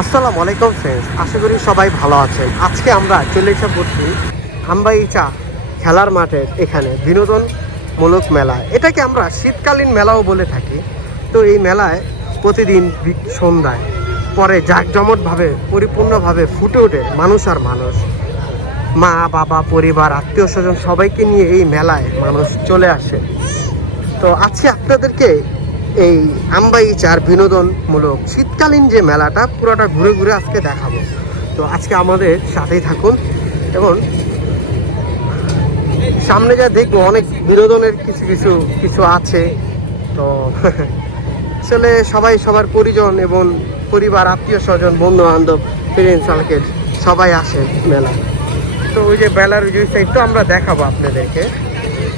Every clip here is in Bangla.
আসসালামু আলাইকুম ফ্রেন্ডস, আশা করি সবাই ভালো আছেন। আজকে আমরা চলে এসে পড়ছি আমবাইচা খেলার মাঠের এখানে বিনোদনমূলক মেলা। এটাকে আমরা শীতকালীন মেলাও বলে থাকি। তো এই মেলায় প্রতিদিন সন্ধ্যায় পরে জাঁকজমটভাবে পরিপূর্ণভাবে ফুটে ওঠে মানুষ আর মানুষ। মা বাবা পরিবার আত্মীয় স্বজন সবাইকে নিয়ে এই মেলায় মানুষ চলে আসে। তো আজকে আপনাদেরকে এই আমবাইচার বিনোদনমূলক শীতকালীন যে মেলাটা পুরোটা ঘুরে ঘুরে আজকে দেখাবো। তো আজকে আমাদের সাথেই থাকুন এবং সামনে যা দেখবো অনেক বিনোদনের কিছু আছে। তো আসলে সবাই সবার পরিজন এবং পরিবার আত্মীয় স্বজন বন্ধু বান্ধব ফ্রেন্ড সার্কেল সবাই আসে মেলায়। তো ওই যে মেলার ওই সাইডটা আমরা দেখাবো আপনাদেরকে।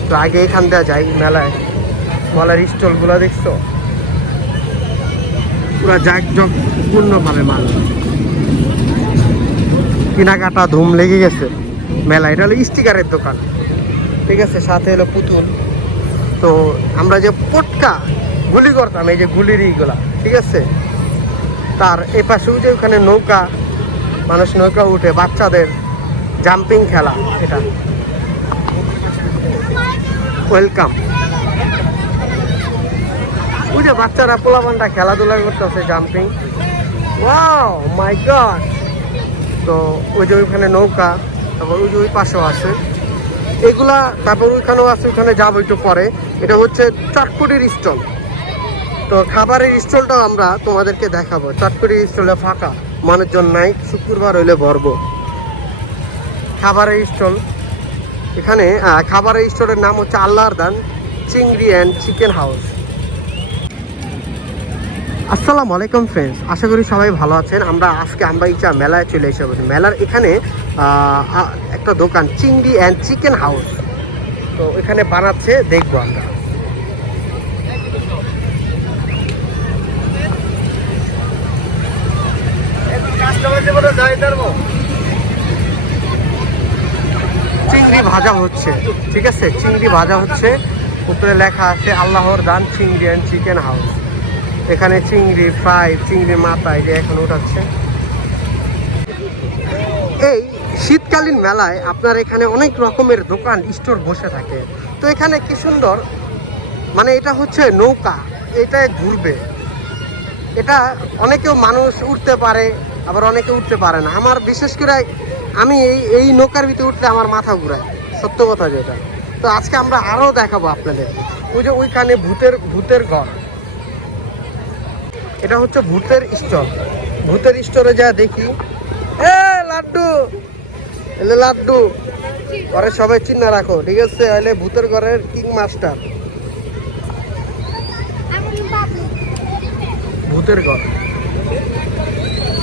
তো আগে এখান থেকে যাই মেলায়। মেলার স্টলগুলো দেখছো পুরো জাঁকজমপূর্ণভাবে মানুষ কেনাকাটা ধুম লেগে গেছে মেলা। এটা হলো স্টিকারের দোকান, ঠিক আছে, সাথে হলো পুতুল। তো আমরা যে পটকা গুলি করতাম, এই যে গুলির এইগুলা, ঠিক আছে, তার এ পাশেও যে ওখানে নৌকা, মানুষ নৌকা উঠে বাচ্চাদের জাম্পিং খেলা, এটা ওয়েলকাম। ওই যে বাচ্চারা পোলাপানটা খেলাধুলা করতেছে জাম্পিং, ওয়াও মাই গড। তো ওই যে ওইখানে নৌকা, তারপর ওই যে ওই পাশেও আছে এগুলা, তারপর ওইখানেও আছে, ওইখানে যাবো একটু পরে। এটা হচ্ছে চটপটির স্টল। তো খাবারের স্টলটাও আমরা তোমাদেরকে দেখাবো। চটপটির স্টলে ফাঁকা, মানুষজন নাই, শুক্রবার হইলে ভরব। খাবারের স্টল এখানে, খাবারের স্টলের নাম হচ্ছে আল্লাহর দান চিংড়ি অ্যান্ড চিকেন হাউস। আসসালামু আলাইকুম ফ্রেন্ডস, আশা করি সবাই ভালো আছেন। আমরা আজকে আমবাইচা মেলায় চলে এসে পড়ি। মেলার এখানে একটা দোকান চিংড়ি অ্যান্ড চিকেন হাউস। তো এখানে বানাচ্ছে, দেখবো আমরা। চিংড়ি ভাজা হচ্ছে, ঠিক আছে, চিংড়ি ভাজা হচ্ছে। উপরে লেখা আছে আল্লাহর দান চিংড়ি অ্যান্ড চিকেন হাউস। এখানে চিংড়ি ফ্রাই, চিংড়ি মাথা, এই যে এখন উঠাচ্ছে। এই শীতকালীন মেলায় আপনার এখানে অনেক রকমের দোকান স্টোর বসে থাকে। তো এখানে কি সুন্দর, মানে এটা হচ্ছে নৌকা, এটায় ঘুরবে। এটা অনেকেও মানুষ উঠতে পারে, আবার অনেকে উঠতে পারে না। আমার বিশেষ করে আমি এই নৌকার ভিতরে উঠলে আমার মাথা ঘুরায়, সত্য কথা যেটা। তো আজকে আমরা আরও দেখাবো আপনাদের। ওই যে ওইখানে ভূতের ঘর, এটা হচ্ছে ভূতের স্টল। ভূতের স্টোরে যা দেখি, এ লাড্ডু, এলে লাড্ডু পরে সবাই চিন্তা রাখো, ঠিক আছে, এলে ভূতের ঘরের কিং মাস্টার। ভূতের ঘর,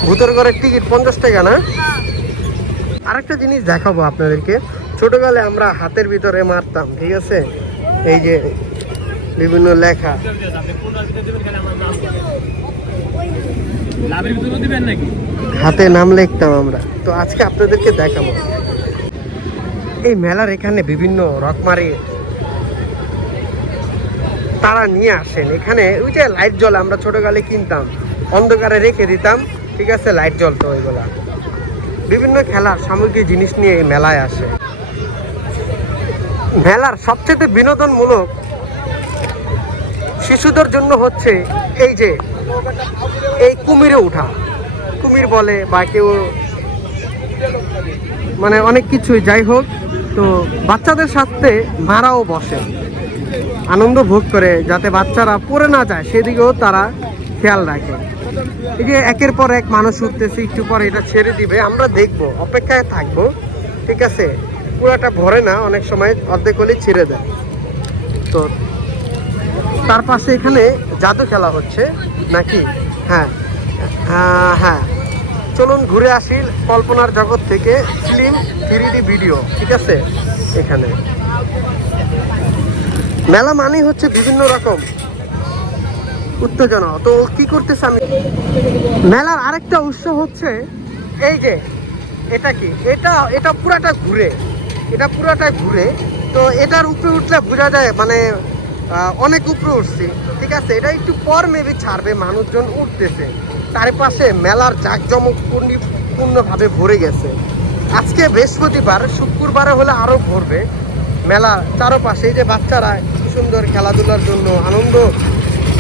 ভূতের ঘরের টিকিট 50 টাকা না? আরেকটা জিনিস দেখাবো আপনাদেরকে। ছোটকালে আমরা হাতের ভিতরে মারতাম, ঠিক আছে, এই যে বিভিন্ন লেখা, হাতে নাম লিখতাম আমরা। তো আজকে আপনাদেরকে দেখাবো এই মেলার এখানে বিভিন্ন রকমারি তারা নিয়ে আসেন। এখানে ওই যে লাইট জ্বলে, আমরা ছোটকালে কিনতাম, অন্ধকারে রেখে দিতাম, ঠিক আছে, লাইট জ্বলতো। ওইগুলা বিভিন্ন খেলার সামগ্রী জিনিস নিয়ে এই মেলায় আসে। মেলার সবচেয়ে বিনোদনমূলক শিশুদের জন্য হচ্ছে এই যে এই কুমিরে ওঠা, কুমির বলে বা কেউ, মানে অনেক কিছুই, যাই হোক। তো বাচ্চাদের সাথে মারাও বসে, আনন্দ ভোগ করে, যাতে বাচ্চারা পড়ে না যায় সেদিকেও তারা খেয়াল রাখে। এই যে একের পর এক মানুষ উঠতেছে, একটু পরে এটা ছেড়ে দিবে, আমরা দেখবো, অপেক্ষায় থাকবো, ঠিক আছে। পুরাটা ভরে না, অনেক সময় অর্ধেক হলেই ছেড়ে দেয়। তো তার পাশে এখানে জাদু খেলা হচ্ছে নাকি? হ্যাঁ হ্যাঁ, চলুন ঘুরে আসি কল্পনার জগৎ থেকে। ফিল্ম 3D ভিডিও, ঠিক আছে। এখানে মেলা মানেই হচ্ছে বিভিন্ন রকম উত্তেজনা। তো কি করতেছে আমি, মেলার আরেকটা উৎস হচ্ছে এই যে এটা কি, এটা পুরাটা ঘুরে, এটা পুরাটা ঘুরে। তো এটার উপরে উঠলে বোঝা যায়, মানে অনেক উপরে উঠছি, ঠিক আছে, এটা একটু পর মেবি ছাড়বে, মানুষজন উঠতেছে, চারিপাশে মেলার জাঁকজমক পূর্ণভাবে ভরে গেছে। আজকে বৃহস্পতিবার, শুক্রবারে হলে আরো ভরবে মেলা চারপাশে। এই যে বাচ্চারা কি সুন্দর খেলাধুলার জন্য আনন্দ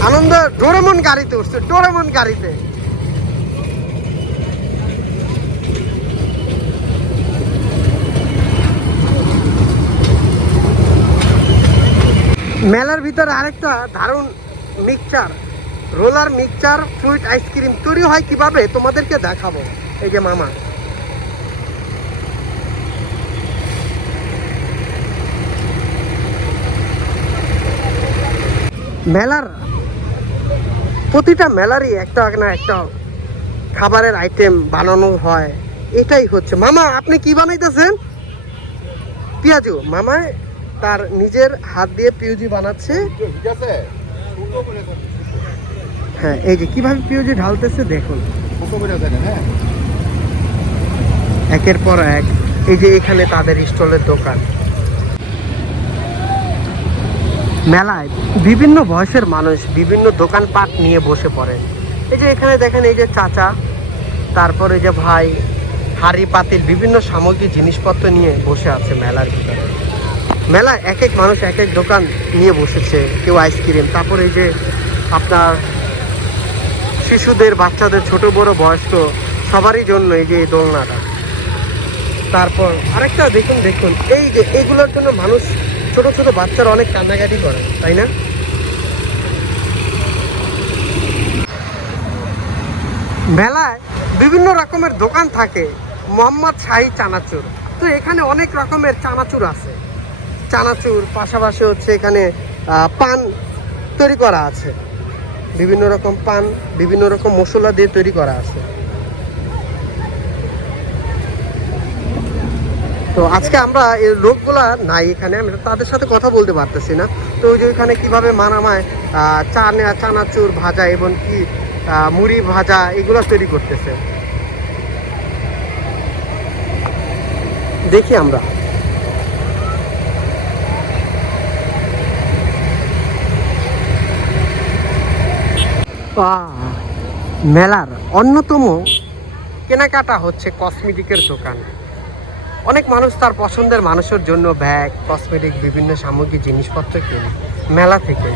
আনন্দ ডোরেমন গাড়িতে উঠছে, ডোরেমন গাড়িতে। মেলার ভিতরে আরেকটা দারুণ mixture, roller mixture fruit ice cream তৈরি হয় কিভাবে তোমাদেরকে দেখাবো। এই যে মামা, মেলার প্রতিটা মেলারই একটা না একটা খাবারের আইটেম বানানো হয়, এটাই হচ্ছে। মামা আপনি কি বানাইতেছেন? পেঁয়াজু। মামা তার নিজের হাত দিয়ে পিউজি বানাচ্ছে। হ্যাঁ, এই যে কিভাবে পিউজি ঢালতেছে দেখুন, একের পর এক। এই যে এখানে তাদের স্টলের দোকান। মেলায় বিভিন্ন বয়সের মানুষ বিভিন্ন দোকানপাট নিয়ে বসে পড়ে। এই যে এখানে দেখেন, এই যে চাচা, তারপরে যে ভাই, হাঁড়ি পাতিল বিভিন্ন সামগ্রী জিনিসপত্র নিয়ে বসে আছে মেলার ভিতরে। মেলায় এক এক মানুষ এক এক দোকান নিয়ে বসেছে, কেউ আইসক্রিম, তারপরে এই যে আপনার শিশুদের, বাচ্চাদের, ছোট বড় বয়স্ক সবারই জন্য এই যে এই দোলনাটা। তারপর আরেকটা দেখুন, দেখুন এই যে এইগুলোর জন্য মানুষ, ছোট ছোট বাচ্চারা অনেক কান্নাকাটি করে, তাই না? মেলায় বিভিন্ন রকমের দোকান থাকে। মোহাম্মদ শাহী চানাচুর, তো এখানে অনেক রকমের চানাচুর আছে। চানাচুর পাশাপাশি হচ্ছে এখানে পান তৈরি করা আছে, বিভিন্ন রকম পান বিভিন্ন রকম মশলা দিয়ে তৈরি করা আছে। তো আজকে আমরা এই লোকগুলা নাই এখানে, আমরা তাদের সাথে কথা বলতে পারতেছি না। তো ওই যে ওইখানে কীভাবে মানামায় চানাচুর ভাজা এবং কি মুড়ি ভাজা এগুলো তৈরি করতেছে, দেখি আমরা। মেলার অন্যতম কেনাকাটা হচ্ছে কসমেটিকের দোকান। অনেক মানুষ তার পছন্দের মানুষের জন্য ব্যাগ, কসমেটিক, বিভিন্ন সামগ্রী জিনিসপত্র কেনে মেলা থেকে।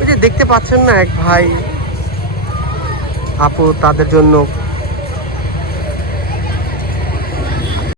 এই যে দেখতে পাচ্ছেন না, এক ভাই আপু তাদের জন্য